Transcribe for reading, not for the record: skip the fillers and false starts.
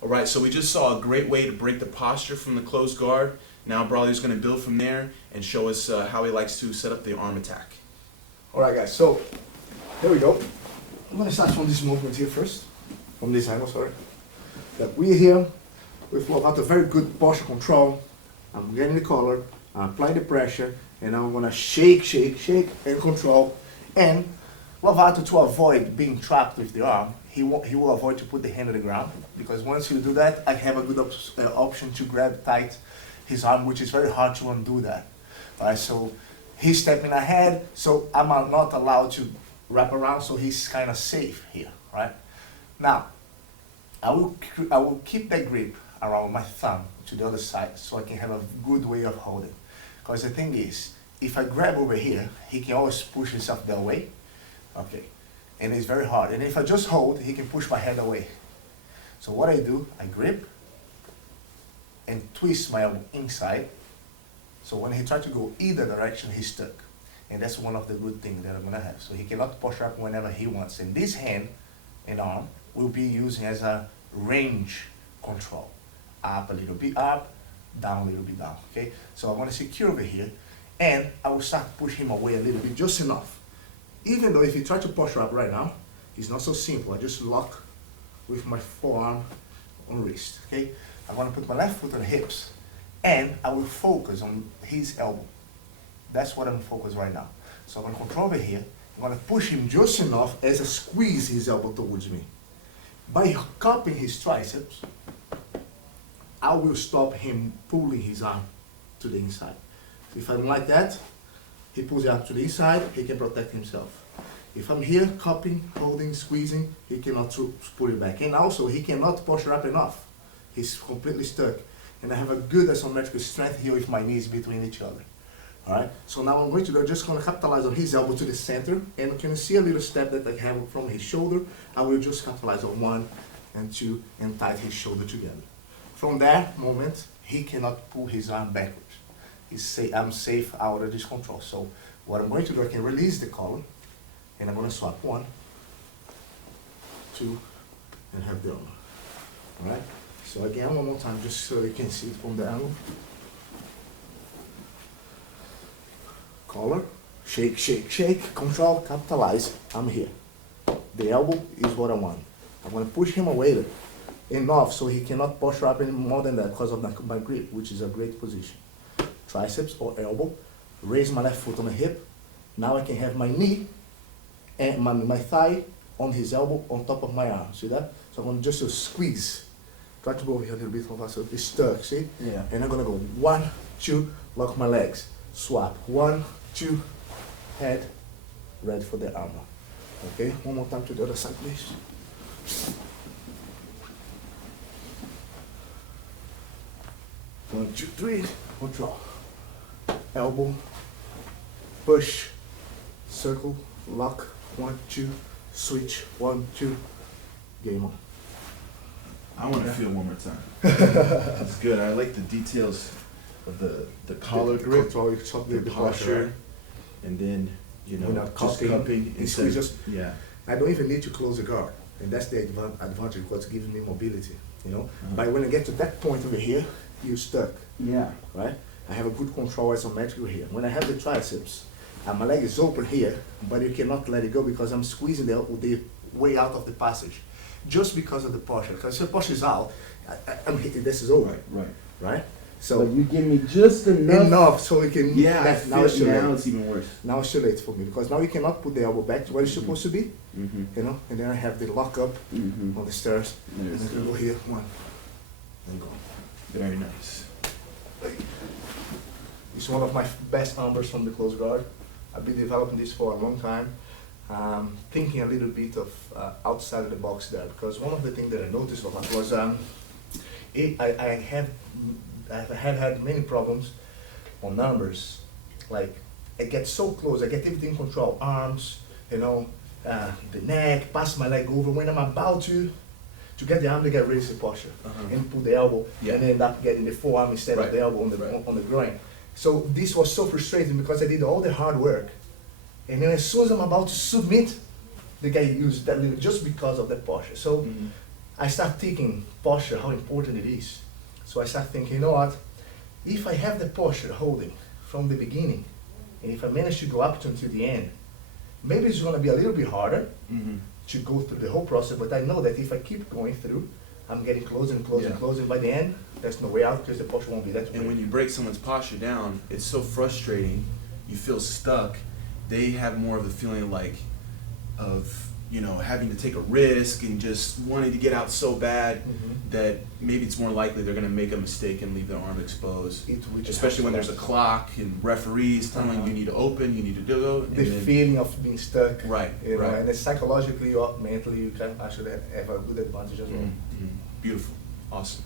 All right, so we just saw a great way to break the posture from the closed guard. Now Braulio's going to build from there and show us how he likes to set up the arm attack. All right, guys, so here we go. I'm going to start from this movement here first, from this angle, sorry. That we're here with Lovato, very good posture control. I'm getting the collar, I'm applying the pressure, and I'm going to shake, shake, shake, and control. And Lovato, to avoid being trapped with the arm, he will avoid to put the hand on the ground, because once you do that, I have a good option to grab tight his arm, which is very hard to undo that. All right, so he's stepping ahead, so I'm not allowed to wrap around, so he's kind of safe here, right? Now, I will keep that grip around my thumb to the other side, so I can have a good way of holding. Because the thing is, if I grab over here, he can always push himself that way, okay? And it's very hard. And if I just hold, he can push my head away. So what I do, I grip and twist my elbow inside. So when he tries to go either direction, he's stuck. And that's one of the good things that I'm gonna have. So he cannot push up whenever he wants. And this hand and arm will be using as a range control. Up a little bit up, down a little bit down, okay? So I'm gonna secure over here, and I will start pushing him away a little bit, just enough. Even though if you try to push up right now, it's not so simple. I just lock with my forearm on wrist, okay? I'm gonna put my left foot on the hips, and I will focus on his elbow. That's what I'm focused right now. So I'm gonna control over here. I'm gonna push him just enough as I squeeze his elbow towards me. By cupping his triceps, I will stop him pulling his arm to the inside. So if I'm like that, he pulls it up to the inside, he can protect himself. If I'm here, cupping, holding, squeezing, he cannot pull it back. And also, he cannot posture up enough. He's completely stuck. And I have a good isometric strength here with my knees between each other. All right, so now I'm going to go, just going to capitalize on his elbow to the center. And can you see a little step that I have from his shoulder? I will just capitalize on 1 and 2 and tie his shoulder together. From that moment, he cannot pull his arm backwards. I'm safe out of this control. So what I'm going to do, I can release the collar, and I'm going to swap 1, 2, and have the arm. All right, so again, one more time, just so you can see it from the angle. Collar, shake, shake, shake, control, capitalize, I'm here. The elbow is what I want. I'm gonna push him away enough so he cannot push up any more than that because of my grip, which is a great position. Triceps or elbow, raise my left foot on the hip. Now I can have my knee and my thigh on his elbow on top of my arm, see that? So I'm gonna just squeeze. Try to go over here a little bit more so it's stuck, see? Yeah. And I'm gonna go 1, 2, lock my legs, swap, 1, 2, head, ready for the armor. Okay, one more time to the other side, please. One, 2, 3, control. Elbow, push, circle, lock, 1, 2, switch, 1, 2, game on. I want to feel one more time. That's good. I like the details of the collar grip, control, the posture, and then, you know, just cupping instead of, just, yeah. I don't even need to close the guard, and that's the advantage because it gives me mobility, you know. But when I get to that point over here, you're stuck. Yeah. Right? I have a good control isometric here. When I have the triceps, my leg is open here, but you cannot let it go because I'm squeezing the way out of the passage, just because of the posture. Because if the posture is out, I'm hitting. This is over. Right. So you give me just enough so we can. Yeah. Now it's even worse. Now it's too late for me because now you cannot put the elbow back to where it's supposed to be. You know, and then I have the lock up on the stairs, and I can go here 1 and go. Very nice. It's one of my best armbars from the close guard. I've been developing this for a long time. Thinking a little bit of outside of the box there, because one of the things that I noticed a lot was I have had many problems on numbers. Like I get so close, I get everything in control, arms, you know, the neck, pass my leg over. When I'm about to get the arm, they get raised the posture and put the elbow, and end up getting the forearm instead of the elbow on the groin. So this was so frustrating because I did all the hard work, and then as soon as I'm about to submit, the guy used that little just because of that posture. So I start thinking posture, how important it is. So I start thinking, you know what? If I have the posture holding from the beginning, and if I manage to go up to until the end, maybe it's going to be a little bit harder to go through the whole process, but I know that if I keep going through, I'm getting closer and closer and Yeah. closer, and by the end, there's no way out because the posture won't be that And way. when you break someone's posture down, it's so frustrating. You feel stuck. They have more of a feeling like of, you know, having to take a risk and just wanting to get out so bad that maybe it's more likely they're going to make a mistake and leave their arm exposed. Which Especially when there's a clock and referees telling you need to open, you need to do it. the feeling of being stuck, Right, you know, right. and then psychologically or mentally, you can actually have a good advantage as well. Beautiful. Awesome.